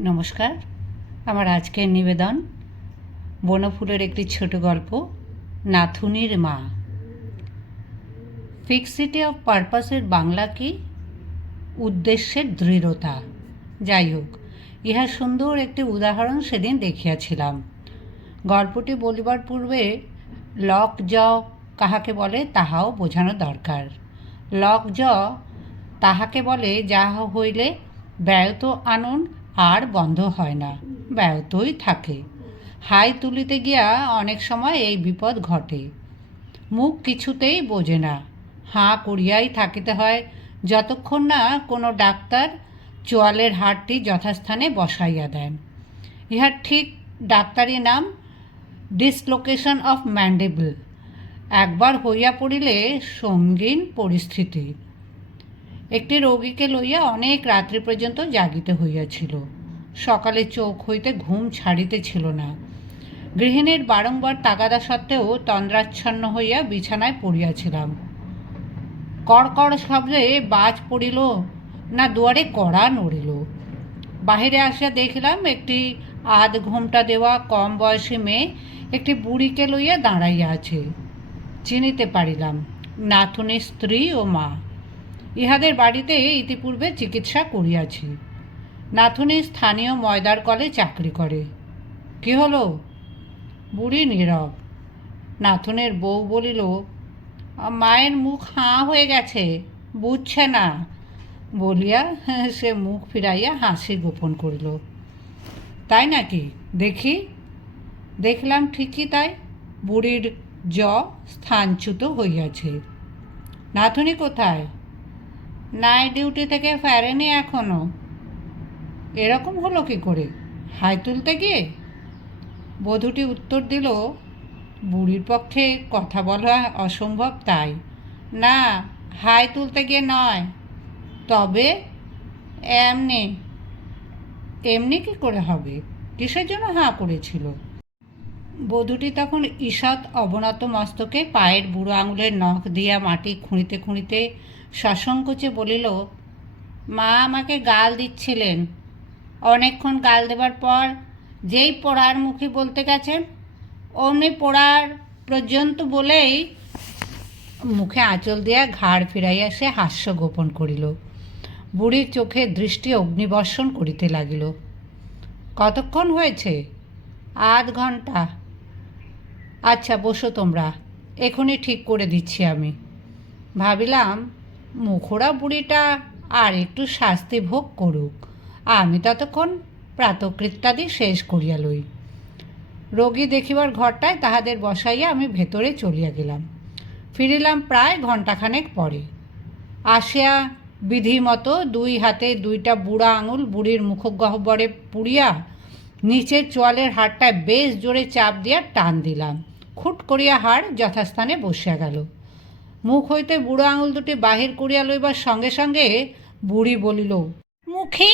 নমস্কার। আমার আজকের নিবেদন, বনফুলের একটি ছোট গল্প, নাথুনির মা। ফিক্সিটি অফ পারপাসের বাংলা কি? উদ্দেশ্যের দৃঢ়তা। যাই হোক, ইহা সুন্দর একটি উদাহরণ সেদিন দেখিয়াছিলাম। গল্পটি বলিবার পূর্বে লক জ কাহাকে বলে তাহাও বোঝানো দরকার। লক জ তাহাকে বলে, যাহা হইলে ব্যয়ত আনুন আর বন্ধ হয় না। ব্যয়তই থাকে। হাই তুলিতে গিয়া অনেক সময় এই বিপদ ঘটে। মুখ কিছুতেই বোঝে না। হাঁ করিয়াই থাকিতে হয়। যতক্ষণ না কোনো ডাক্তার চোয়ালের হাড়টি যথাস্থানে বসাইয়া দেন। ইহার ঠিক ডাক্তারি নাম ডিসলোকেশন অফ ম্যান্ডেবল। একবার হইয়া পড়িলে সঙ্গীন পরিস্থিতি। একটি রোগীকে লইয়া অনেক রাত্রি পর্যন্ত জাগিতে হইয়াছিল। সকালে চোখ হইতে ঘুম ছাড়িতে ছিল না। গৃহিণীর বারংবার তাগাদা সত্ত্বেও তন্দ্রাচ্ছন্ন হইয়া বিছানায় পড়িয়াছিলাম। কড়কড় শব্দে বাজ পড়িল, না দুয়ারে কড়া নড়িল। বাহিরে আসিয়া দেখিলাম একটি আধ ঘোমটা দেওয়া কম বয়সী মেয়ে একটি বুড়িকে লইয়া দাঁড়াইয়া আছে। চিনিতে পারিলাম, নাথুনির স্ত্রী ও মা। ইহাদের বাড়িতে ইতিপূর্বে চিকিৎসা করিয়াছি। নাথুনি স্থানীয় ময়দার কলে চাকরি করে। কি হলো? বুড়ি নীরব। নাথুনের বউ বলিল, মায়ের মুখ হাঁ হয়ে গেছে, বুঝছে না। বলিয়া সে মুখ ফিরাইয়া হাসি গোপন করিল। তাই নাকি? দেখি। দেখলাম ঠিকই তাই। বুড়ির জ স্থানচ্যুত হইয়াছে। নাথুনি কোথায়? নাইট ডিউটি থেকে ফেরেনি এখনও। এরকম হলো কি করে? হাই তুলতে গিয়ে? বধূটি উত্তর দিল, বুড়ির পক্ষে কথা বলা অসম্ভব তাই। না, হাই তুলতে গিয়ে নয়। তবে এমনি এমনি কি করে হবে? কিসের জন্য হাঁ করেছিল? বধূটি তখন ঈষৎ অবনত মস্তকে পায়ের বুড়ো আঙুলের নখ দিয়া মাটি খুঁড়িতে খুঁড়িতে সসংকোচে বলিল, মা আমাকে গাল দিচ্ছিলেন। অনেকক্ষণ গাল দেবার পর যেই পোড়ার মুখে বলতে গেছেন, অমনি পোড়ার পর্যন্ত বলেই মুখে আঁচল দিয়া ঘাড় ফিরাইয়া সে হাস্য গোপন করিল। বুড়ির চোখে দৃষ্টি অগ্নিবর্ষণ করিতে লাগিল। কতক্ষণ হয়েছে? আধ ঘণ্টা আচ্ছা বসো তোমরা। এখনই ঠিক করে দিচ্ছি আমি। ভাবিলাম, মুখোড়া বুড়িটা আর একটু শাস্তি ভোগ করুক। আমি ততক্ষণ প্রাতকৃত্যাদি শেষ করিয়া লই। রোগী দেখিবার ঘরটায় তাহাদের বসাইয়া আমি ভেতরে চলিয়া গেলাম। ফিরিলাম প্রায় ঘণ্টাখানেক পরে। আসিয়া বিধি মতো দুই হাতে দুইটা বুড়া আঙুল বুড়ির মুখগহ্বরে পুড়িয়া নিচের চোয়ালের হাড়টায় বেশ জোরে চাপ দিয়া টান দিলাম। করিয়া হাড় যথাস্থানে বসিয়া গেল। মুখ হইতে বুড়ো আঙুল দুটি বাহির করিয়া লইবার সঙ্গে সঙ্গে বুড়ি বলিল, মুখে?